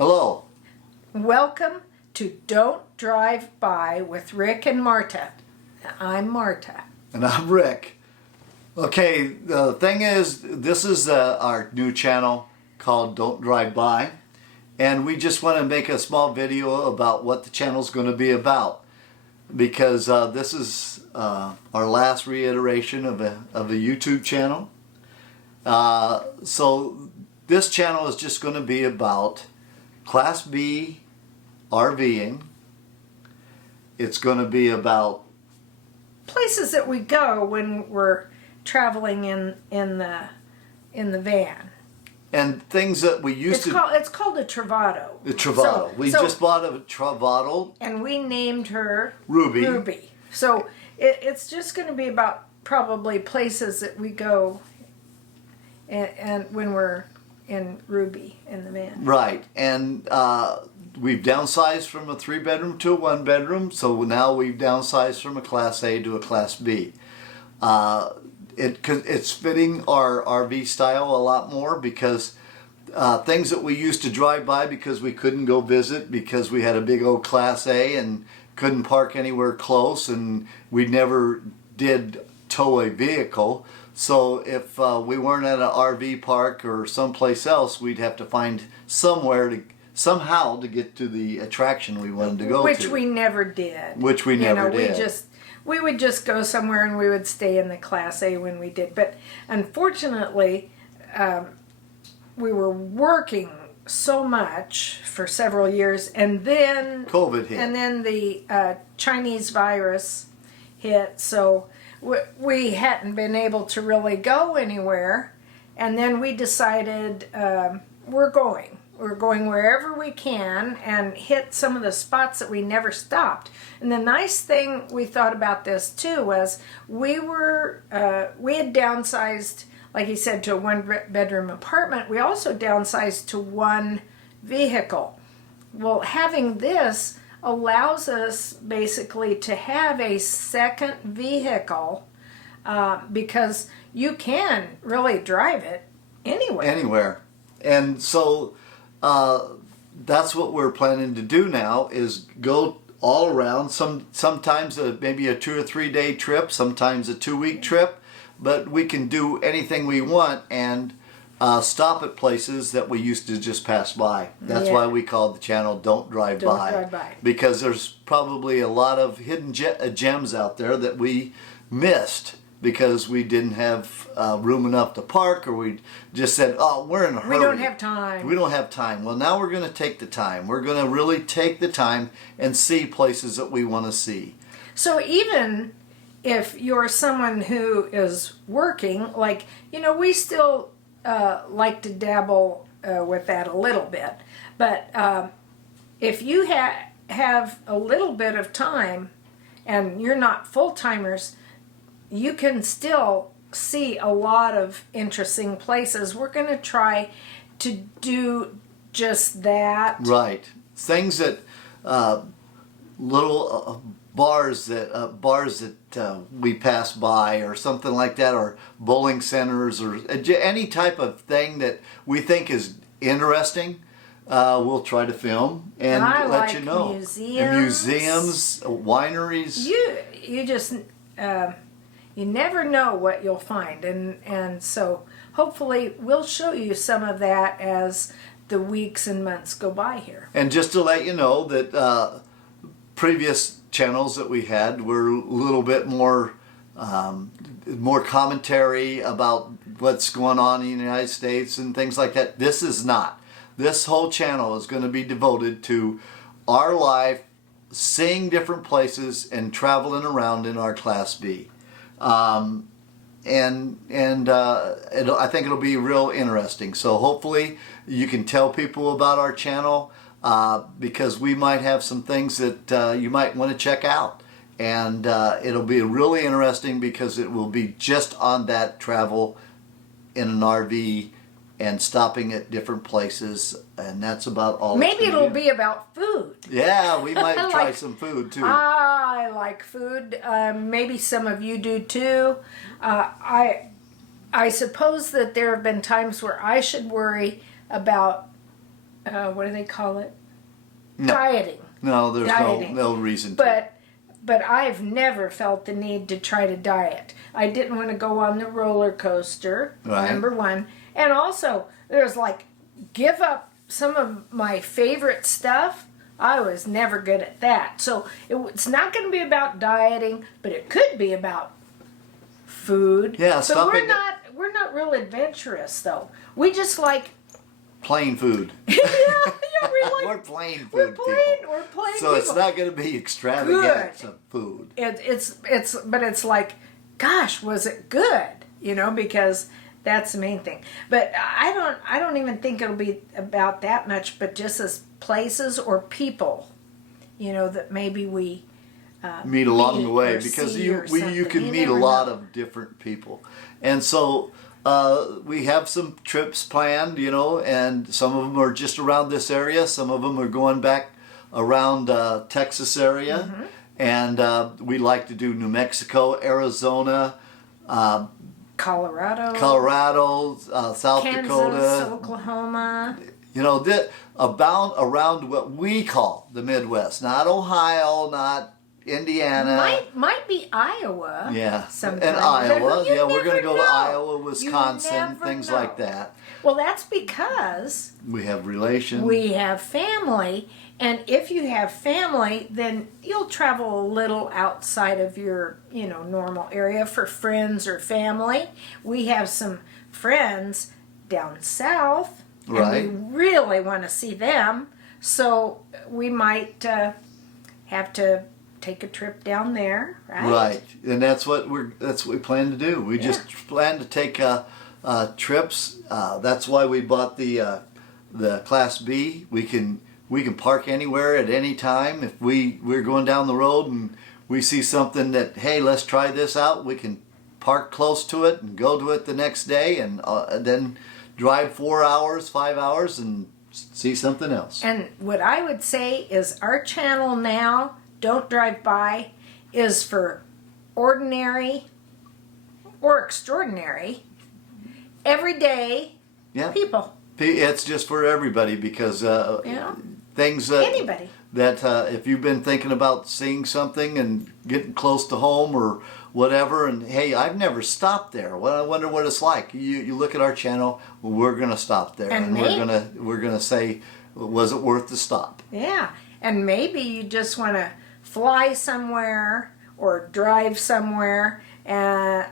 Hello. Welcome to Don't Drive By with Rick and Marta. I'm Marta. And I'm Rick. Okay, the thing is, this is our new channel called Don't Drive By. And we just want to make a small video about what the channel's going to be about. Because this is our last reiteration of a YouTube channel. So this channel is just going to be about Class B RVing. It's going to be about places that we go when we're traveling in the van. And things that we used to... It's called a Travato. The Travato. We just bought a Travato. And we named her Ruby. Ruby. So it's just going to be about probably places that we go and when we're in Ruby in the van. Right. And we've downsized from a 3-bedroom to a 1-bedroom. So now we've downsized from a Class A to a Class B. It's fitting our RV style a lot more because things that we used to drive by because we couldn't go visit because we had a big old Class A and couldn't park anywhere close, and we never did tow a vehicle. So if we weren't at an RV park or someplace else, we'd have to find somehow to get to the attraction we wanted to go to. Which we never did. Which we never did. We would just go somewhere and we would stay in the Class A when we did. But unfortunately, we were working so much for several years, and then COVID hit. And then the Chinese virus hit, so we hadn't been able to really go anywhere. And then we decided we're going wherever we can and hit some of the spots that we never stopped. And the nice thing we thought about this too was we had downsized, like he said, to a 1-bedroom apartment. We also downsized to 1 vehicle. Well, having this allows us basically to have a second vehicle because you can really drive it anywhere. And so that's what we're planning to do now, is go all around. Sometimes maybe a 2 or 3 day trip, sometimes a 2-week trip, but we can do anything we want and stop at places that we used to just pass by. That's why we called the channel Don't Drive By. Because there's probably a lot of hidden gems out there that we missed because we didn't have room enough to park, or we just said, oh, we're in a hurry. We don't have time. We don't have time. Well, now we're going to take the time. We're going to really take the time and see places that we want to see. So even if you're someone who is working, like, we still like to dabble with that a little bit. But if you have a little bit of time and you're not full-timers, you can still see a lot of interesting places. We're going to try to do just that. Right. Things that little bars that we pass by, or something like that, or bowling centers, or any type of thing that we think is interesting. We'll try to film and let you know. Museums, wineries. You just you never know what you'll find, and so hopefully we'll show you some of that as the weeks and months go by here. And just to let you know that previous channels that we had were a little bit more commentary about what's going on in the United States and things like that. This is not. This whole channel is going to be devoted to our life, seeing different places and traveling around in our Class B. I think it'll be real interesting. So hopefully you can tell people about our channel because we might have some things that you might want to check out. And it'll be really interesting because it will be just on that travel in an RV and stopping at different places, and that's about all. Maybe it'll be about food. Yeah, we might try some food too. I like food. Maybe some of you do too. I suppose that there have been times where I should worry about what do they call it? No. Dieting. No, there's Dieting. no reason to. But I've never felt the need to try to diet. I didn't want to go on the roller coaster, Right. number one. And also, there's like, give up some of my favorite stuff. I was never good at that. So it's not going to be about dieting, but it could be about food. Yeah, but stopping we're not real adventurous though. We just like plain food. yeah, we We're like plain food we're plain people. we're plain So it's people. not going to be extravagant of food. But it's like, gosh, was it good? You know, because that's the main thing. But I don't even think it'll be about that much, but just as places or people, you know, that maybe we Meet along meet the way, or because see you or you something. can You meet a never lot know. of different people, and so we have some trips planned, you know, and some of them are just around this area. Some of them are going back around Texas area, Mm-hmm. and we like to do New Mexico, Arizona, Colorado, South Kansas, Dakota. Oklahoma. You know, around what we call the Midwest, not Ohio, not Indiana. Might be Iowa. Yeah, sometime. and Iowa. But you Yeah, we're going to never go to know. Iowa, You Wisconsin, never things know. like that. Well, that's because We have relations. we have family, and if you have family, then you'll travel a little outside of your, you know, normal area for friends or family. We have some friends down south, Right. and we really want to see them, so we might have to take a trip down there, right? Right, and that's what we plan to do. We just plan to take trips. That's why we bought the Class B. We can park anywhere at any time. If we're going down the road and we see something that, hey, let's try this out, we can park close to it and go to it the next day, and then drive 4 hours, 5 hours, and see something else. And what I would say is our channel now, Don't Drive By, is for ordinary or extraordinary, everyday Yeah, people. it's just for everybody, because Yeah. things that Anybody. that if you've been thinking about seeing something and getting close to home or whatever, and hey, I've never stopped there. Well, I wonder what it's like. You look at our channel, well, we're gonna stop there, And we're gonna say, was it worth the stop? Yeah. And maybe you just want to fly somewhere or drive somewhere, and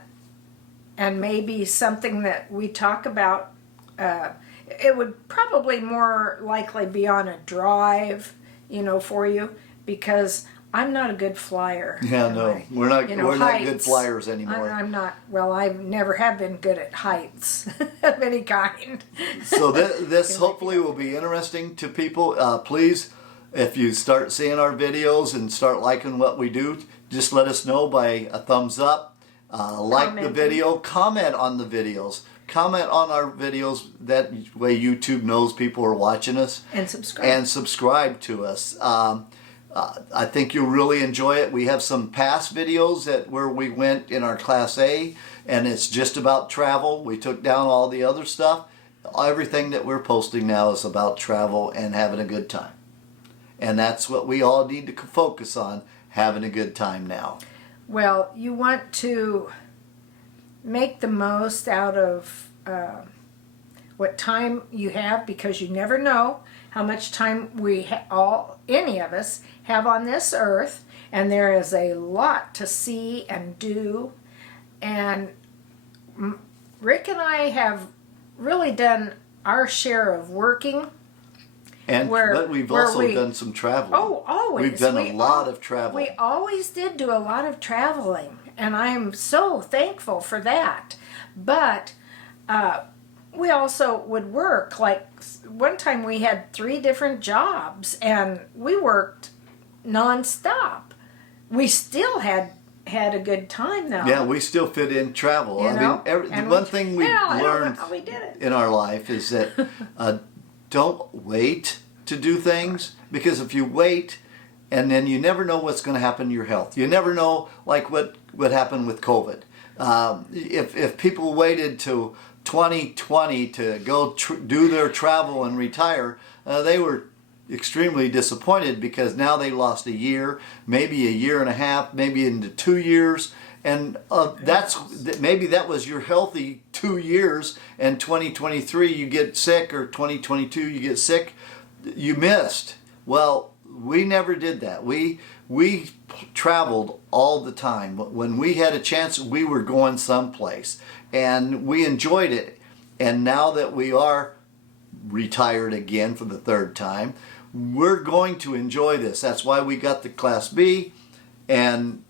maybe something that we talk about, it would probably more likely be on a drive, you know, for you, because I'm not a good flyer. Yeah, am no, I? we're not. You know, We're not good heights. flyers anymore. I'm not. Well, I never have been good at heights of any kind. So this hopefully will be interesting to people. Please, if you start seeing our videos and start liking what we do, just let us know by a thumbs up. Like the Commenting. video, comment on the videos, comment on our videos. That way YouTube knows people are watching us. And subscribe. And subscribe to us. I think you'll really enjoy it. We have some past videos where we went in our Class A, and it's just about travel. We took down all the other stuff. Everything that we're posting now is about travel and having a good time. And that's what we all need to focus on, having a good time now. Well, you want to make the most out of what time you have, because you never know how much time any of us have on this earth, and there is a lot to see and do. And Rick and I have really done our share of working. But we've also done some traveling. Oh, always. We've done a lot of traveling. We always did do a lot of traveling, and I'm so thankful for that. But we also would work. Like one time we had 3 different jobs, and we worked nonstop. We still had a good time though. Yeah, we still fit in travel. You know? The one thing we I don't know learned how we did it. in our life is that don't wait to do things, because if you wait, and then you never know what's going to happen to your health. You never know, like what happened with COVID. If people waited to 2020 to go do their travel and retire, they were extremely disappointed because now they lost a year, maybe a year and a half, maybe into 2 years. And maybe that was your healthy 2 years, and 2023 you get sick, or 2022 you get sick, you missed. Well, we never did that. We traveled all the time. When we had a chance, we were going someplace, and we enjoyed it. And now that we are retired again for the third time, we're going to enjoy this. That's why we got the Class B, and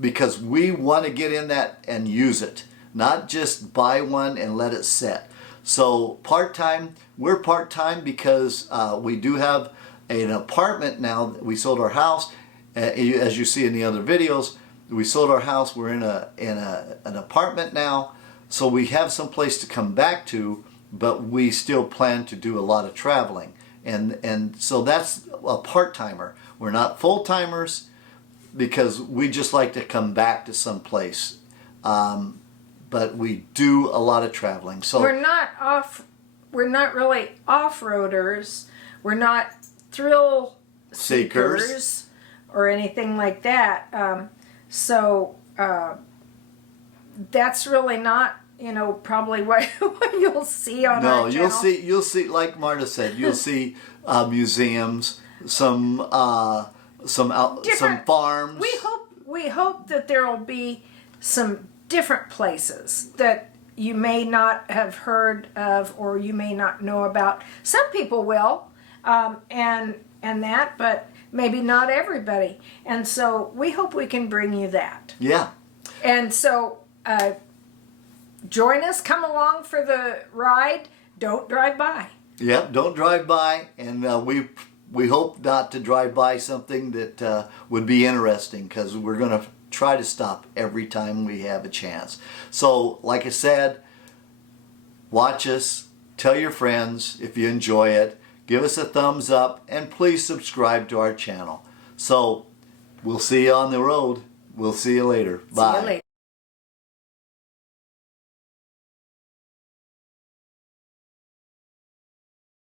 because we want to get in that and use it, not just buy one and let it sit. So part-time, we're part-time because we do have an apartment now. We sold our house, as you see in the other videos. We sold our house. We're in an apartment now, so we have some place to come back to, but we still plan to do a lot of traveling, and so that's a part-timer. We're not full-timers, because we just like to come back to some place, but we do a lot of traveling. So we're not really off-roaders. We're not thrill seekers or anything like that. So that's really not, probably what you'll see on our channel. No, you'll see, like Marta said, you'll see museums, some farms. We hope that there will be some different places that you may not have heard of or you may not know about. Some people will, and that, but maybe not everybody. And so we hope we can bring you that. Yeah. And so join us. Come along for the ride. Don't drive by. Yeah, don't drive by, and we hope not to drive by something that would be interesting, because we're going to try to stop every time we have a chance. So, like I said, watch us, tell your friends if you enjoy it, give us a thumbs up, and please subscribe to our channel. So, we'll see you on the road. We'll see you later. Bye. See you later.